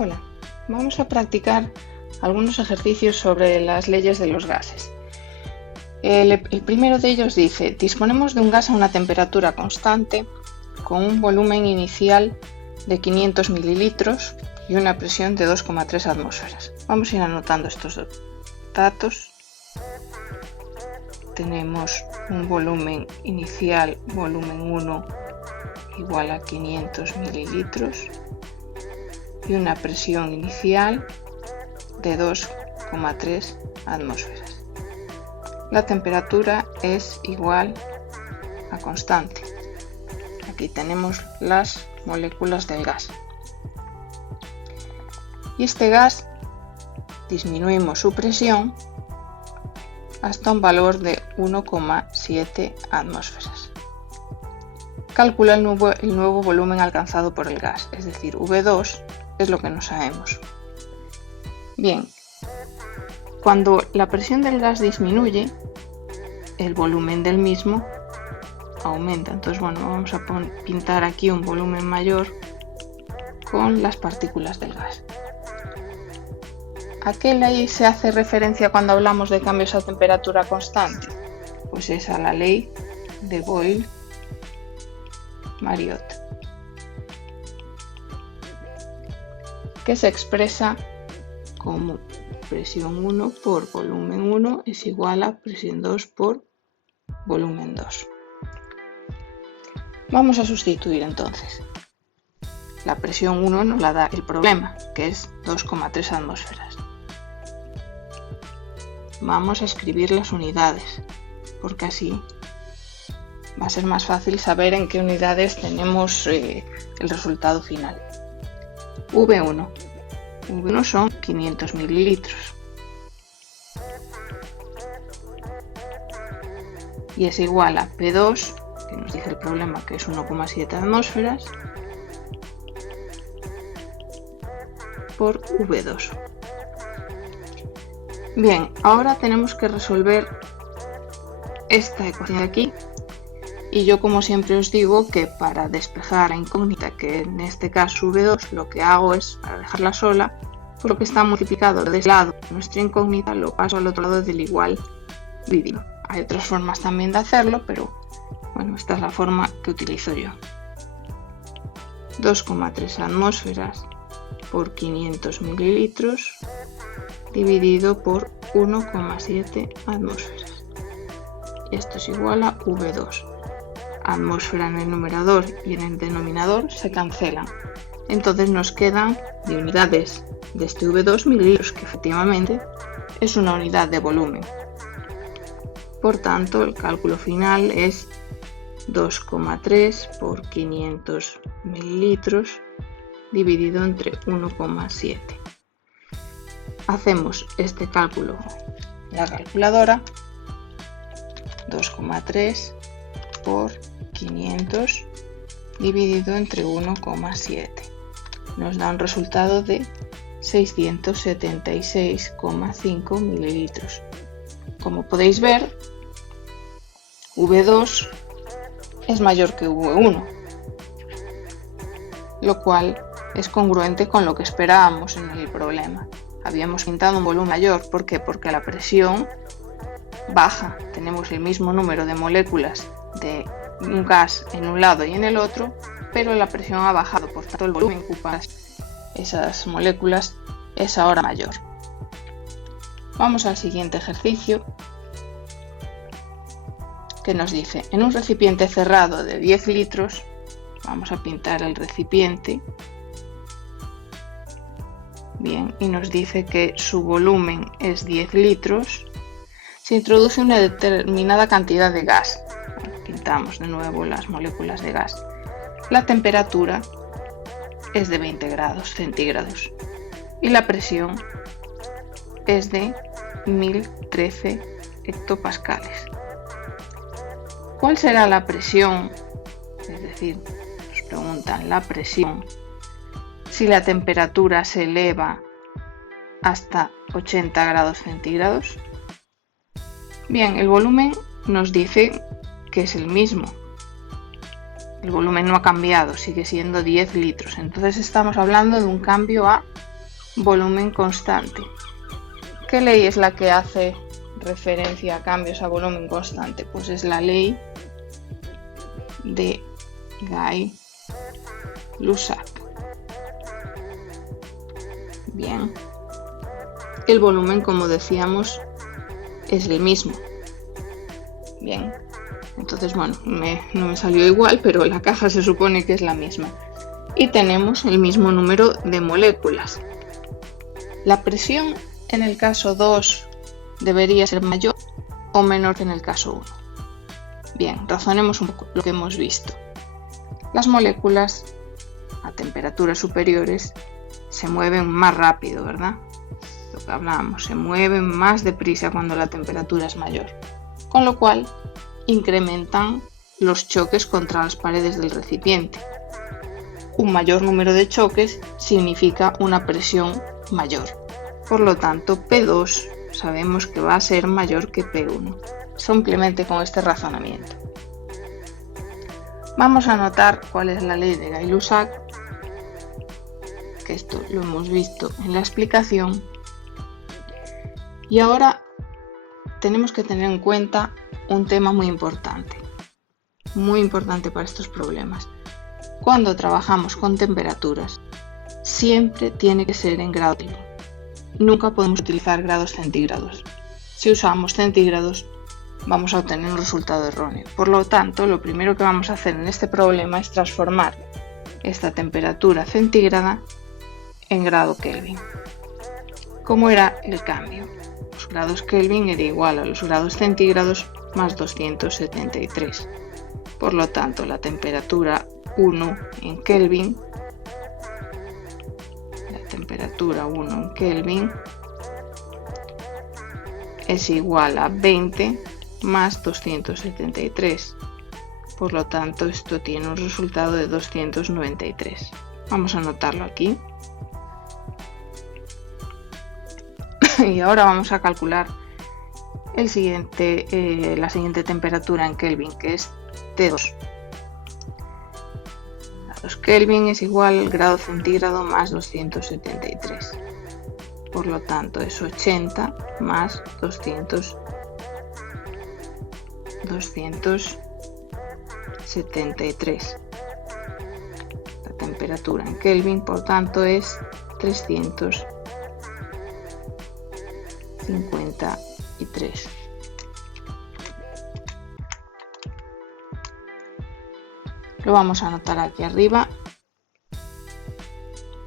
Hola, vamos a practicar algunos ejercicios sobre las leyes de los gases. El primero de ellos dice: disponemos de un gas a una temperatura constante con un volumen inicial de 500 mililitros y una presión de 2,3 atmósferas. Vamos a ir anotando estos datos. Tenemos un volumen inicial, volumen 1, igual a 500 mililitros y una presión inicial de 2,3 atmósferas. La temperatura es igual a constante. Aquí tenemos las moléculas del gas. Y este gas disminuimos su presión hasta un valor de 1,7 atmósferas. Calcula el nuevo volumen alcanzado por el gas, es decir, V2 es lo que no sabemos. Bien, cuando la presión del gas disminuye, el volumen del mismo aumenta. Entonces, vamos a pintar aquí un volumen mayor con las partículas del gas. ¿A qué ley se hace referencia cuando hablamos de cambios a temperatura constante? Pues es a la ley de Boyle-Mariotte, que se expresa como presión 1 por volumen 1 es igual a presión 2 por volumen 2. Vamos a sustituir entonces. La presión 1 nos la da el problema, que es 2,3 atmósferas. Vamos a escribir las unidades, porque así va a ser más fácil saber en qué unidades tenemos el resultado final. V1 son 500 mililitros y es igual a P2, que nos dice el problema que es 1,7 atmósferas, por V2. Bien, ahora tenemos que resolver esta ecuación de aquí. Y yo, como siempre os digo, que para despejar la incógnita, que en este caso V2, lo que hago es, para dejarla sola, por lo que está multiplicado de este lado nuestra incógnita, lo paso al otro lado del igual dividido. Hay otras formas también de hacerlo, pero bueno, esta es la forma que utilizo yo. 2,3 atmósferas por 500 mililitros dividido por 1,7 atmósferas. Esto es igual a V2. Atmósfera en el numerador y en el denominador se cancelan. Entonces nos quedan de unidades de este V2 mililitros, que efectivamente es una unidad de volumen. Por tanto, el cálculo final es 2,3 por 500 mililitros dividido entre 1,7. Hacemos este cálculo en la calculadora. 2,3 por 500 dividido entre 1,7 nos da un resultado de 676,5 mililitros. Como podéis ver, V2 es mayor que V1, lo cual es congruente con lo que esperábamos en el problema. Habíamos pintado un volumen mayor. ¿Por qué? Porque la presión baja. Tenemos el mismo número de moléculas de un gas en un lado y en el otro, pero la presión ha bajado, por tanto el volumen que ocupan esas moléculas es ahora mayor. Vamos al siguiente ejercicio, que nos dice: en un recipiente cerrado de 10 litros, vamos a pintar el recipiente, bien, y nos dice que su volumen es 10 litros, se introduce una determinada cantidad de gas. Pintamos de nuevo las moléculas de gas. La temperatura es de 20 grados centígrados y la presión es de 1013 hectopascales. ¿Cuál será la presión? Es decir, nos preguntan la presión si la temperatura se eleva hasta 80 grados centígrados. Bien, el volumen nos dice que es el mismo. El volumen no ha cambiado, sigue siendo 10 litros. Entonces estamos hablando de un cambio a volumen constante. ¿Qué ley es la que hace referencia a cambios a volumen constante? Pues es la ley de Gay-Lussac. Bien, el volumen, como decíamos, es el mismo. Bien, entonces bueno, no me salió igual, pero la caja se supone que es la misma. Y tenemos el mismo número de moléculas. La presión en el caso 2 debería ser mayor o menor que en el caso 1. Bien, razonemos un poco lo que hemos visto. Las moléculas a temperaturas superiores se mueven más rápido, ¿verdad? Lo que hablábamos, se mueven más deprisa cuando la temperatura es mayor, con lo cual incrementan los choques contra las paredes del recipiente. Un mayor número de choques significa una presión mayor. Por lo tanto, P2 sabemos que va a ser mayor que P1, simplemente con este razonamiento. Vamos a notar cuál es la ley de Gay-Lussac, que esto lo hemos visto en la explicación. Y ahora tenemos que tener en cuenta un tema muy importante para estos problemas. Cuando trabajamos con temperaturas, siempre tiene que ser en grados Kelvin. Nunca podemos utilizar grados centígrados. Si usamos centígrados, vamos a obtener un resultado erróneo. Por lo tanto, lo primero que vamos a hacer en este problema es transformar esta temperatura centígrada en grado Kelvin. ¿Cómo era el cambio? Los grados Kelvin era igual a los grados centígrados más 273. Por lo tanto, la temperatura 1 en Kelvin, es igual a 20 más 273. Por lo tanto, esto tiene un resultado de 293. Vamos a anotarlo aquí. Y ahora vamos a calcular la siguiente temperatura en Kelvin, que es T2. Grados Kelvin es igual al grado centígrado más 273. Por lo tanto, es 80 más 273. La temperatura en Kelvin, por tanto, es 353. Lo vamos a anotar aquí arriba.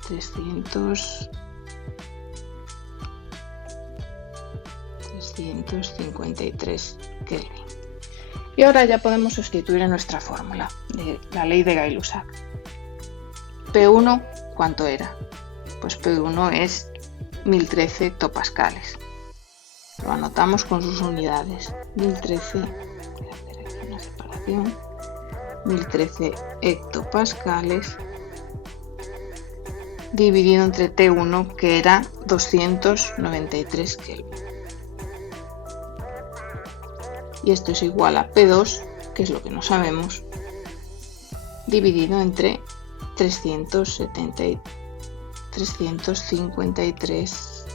353 Kelvin. Y ahora ya podemos sustituir en nuestra fórmula de la ley de Gay-Lussac. P1, ¿cuánto era? Pues P1 es 1013 hectopascales. Lo anotamos con sus unidades. 1013 hectopascales dividido entre T1, que era 293 Kelvin. Y esto es igual a P2, que es lo que no sabemos, dividido entre 353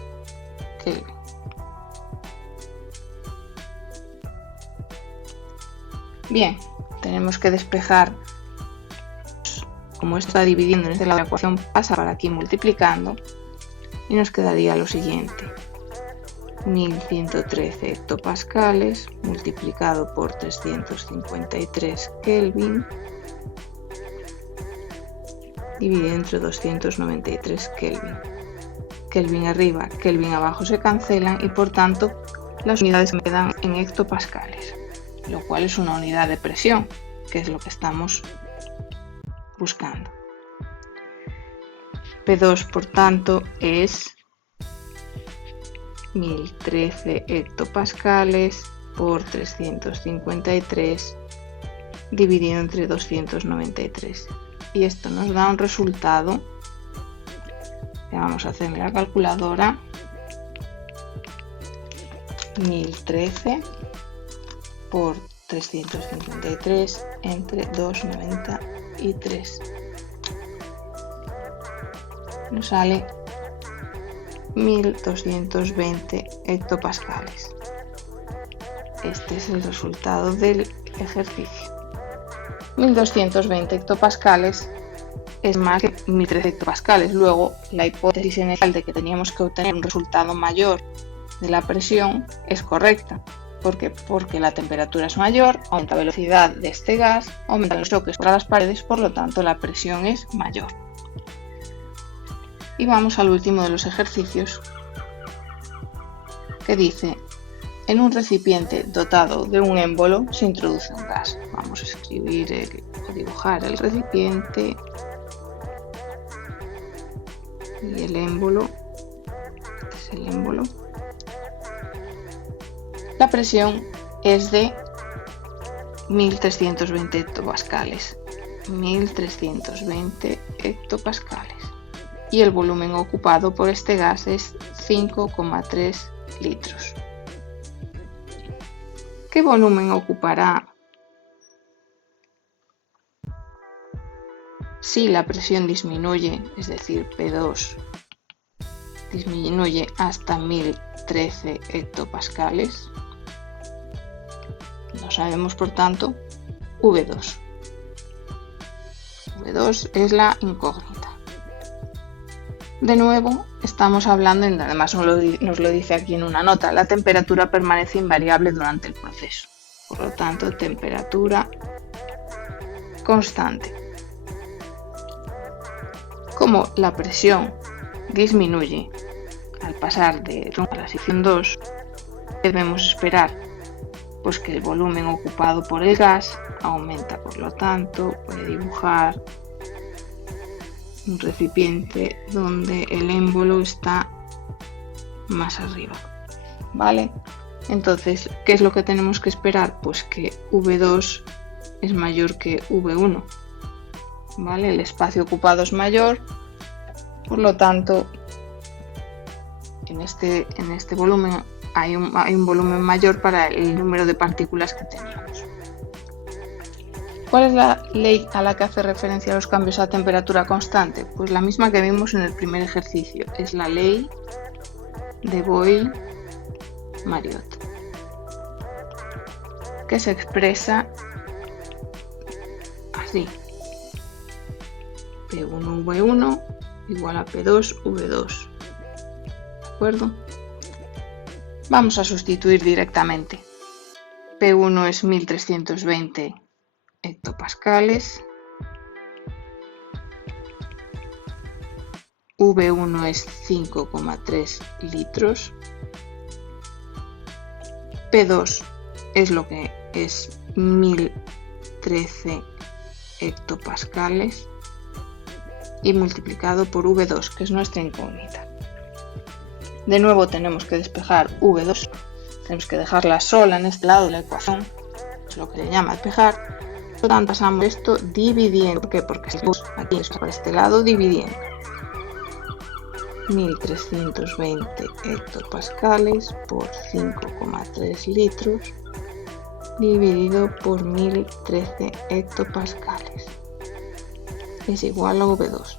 Kelvin. Bien, tenemos que despejar. Como esto está dividiendo en este lado, la ecuación pasa para aquí multiplicando y nos quedaría lo siguiente: 1113 hectopascales multiplicado por 353 Kelvin dividido entre 293 Kelvin. Kelvin arriba, Kelvin abajo se cancelan y por tanto las unidades me quedan en hectopascales, lo cual es una unidad de presión, que es lo que estamos buscando. P2, por tanto, es 1013 hectopascales por 353 dividido entre 293. Y esto nos da un resultado. Ya vamos a hacer en la calculadora. 1013 por 353 entre 293. Nos sale 1220 hectopascales. Este es el resultado del ejercicio. 1220 hectopascales es más que 1013 hectopascales. Luego, la hipótesis inicial de que teníamos que obtener un resultado mayor de la presión es correcta. ¿Por qué? Porque la temperatura es mayor, aumenta la velocidad de este gas, aumentan los choques contra las paredes, por lo tanto la presión es mayor. Y vamos al último de los ejercicios, que dice: en un recipiente dotado de un émbolo se introduce un gas. Vamos a escribir o dibujar el recipiente y el émbolo. Este es el émbolo. La presión es de 1320 hectopascales. 1320 hectopascales. Y el volumen ocupado por este gas es 5,3 litros. ¿Qué volumen ocupará si la presión disminuye, es decir, P2 disminuye hasta 1013 hectopascales? No sabemos, por tanto, V2. V2 es la incógnita. De nuevo, estamos hablando, y además nos lo dice aquí en una nota, la temperatura permanece invariable durante el proceso. Por lo tanto, temperatura constante. Como la presión disminuye al pasar de 1 a la sección 2, debemos esperar pues que el volumen ocupado por el gas aumenta. Por lo tanto, voy a dibujar un recipiente donde el émbolo está más arriba, ¿vale? Entonces, ¿qué es lo que tenemos que esperar? Pues que V2 es mayor que V1, ¿vale? El espacio ocupado es mayor, por lo tanto, en este volumen hay un volumen mayor para el número de partículas que teníamos. ¿Cuál es la ley a la que hace referencia a los cambios a temperatura constante? Pues la misma que vimos en el primer ejercicio, es la ley de Boyle-Mariotte, que se expresa así: P1V1 igual a P2V2. ¿De acuerdo? Vamos a sustituir directamente. P1 es 1320 hectopascales, V1 es 5,3 litros, P2 es lo que es 1013 hectopascales y multiplicado por V2, que es nuestra incógnita. De nuevo tenemos que despejar V2, tenemos que dejarla sola en este lado de la ecuación, es lo que se llama despejar. Por lo tanto, pasamos esto dividiendo. ¿Por qué? Porque aquí está por este lado dividiendo. 1320 hectopascales por 5,3 litros dividido por 1013 hectopascales es igual a V2.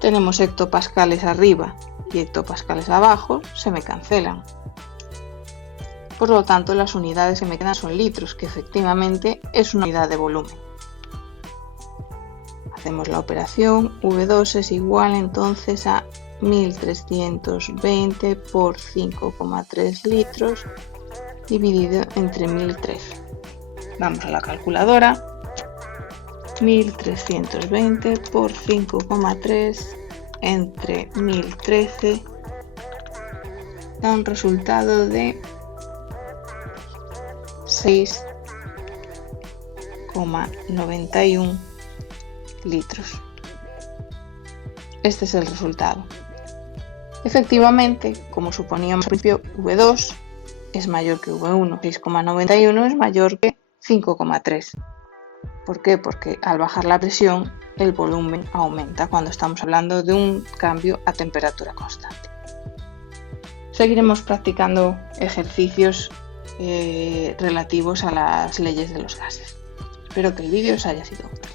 Tenemos hectopascales arriba y hectopascales abajo, se me cancelan. Por lo tanto, las unidades que me quedan son litros, que efectivamente es una unidad de volumen. Hacemos la operación, V2 es igual entonces a 1320 por 5,3 litros dividido entre 1013. Vamos a la calculadora. 1320 por 5,3 entre 1013 da un resultado de 6,91 litros. Este es el resultado. Efectivamente, como suponíamos al principio, V2 es mayor que V1. 6,91 es mayor que 5,3. ¿Por qué? Porque al bajar la presión, el volumen aumenta cuando estamos hablando de un cambio a temperatura constante. Seguiremos practicando ejercicios relativos a las leyes de los gases. Espero que el vídeo os haya sido útil.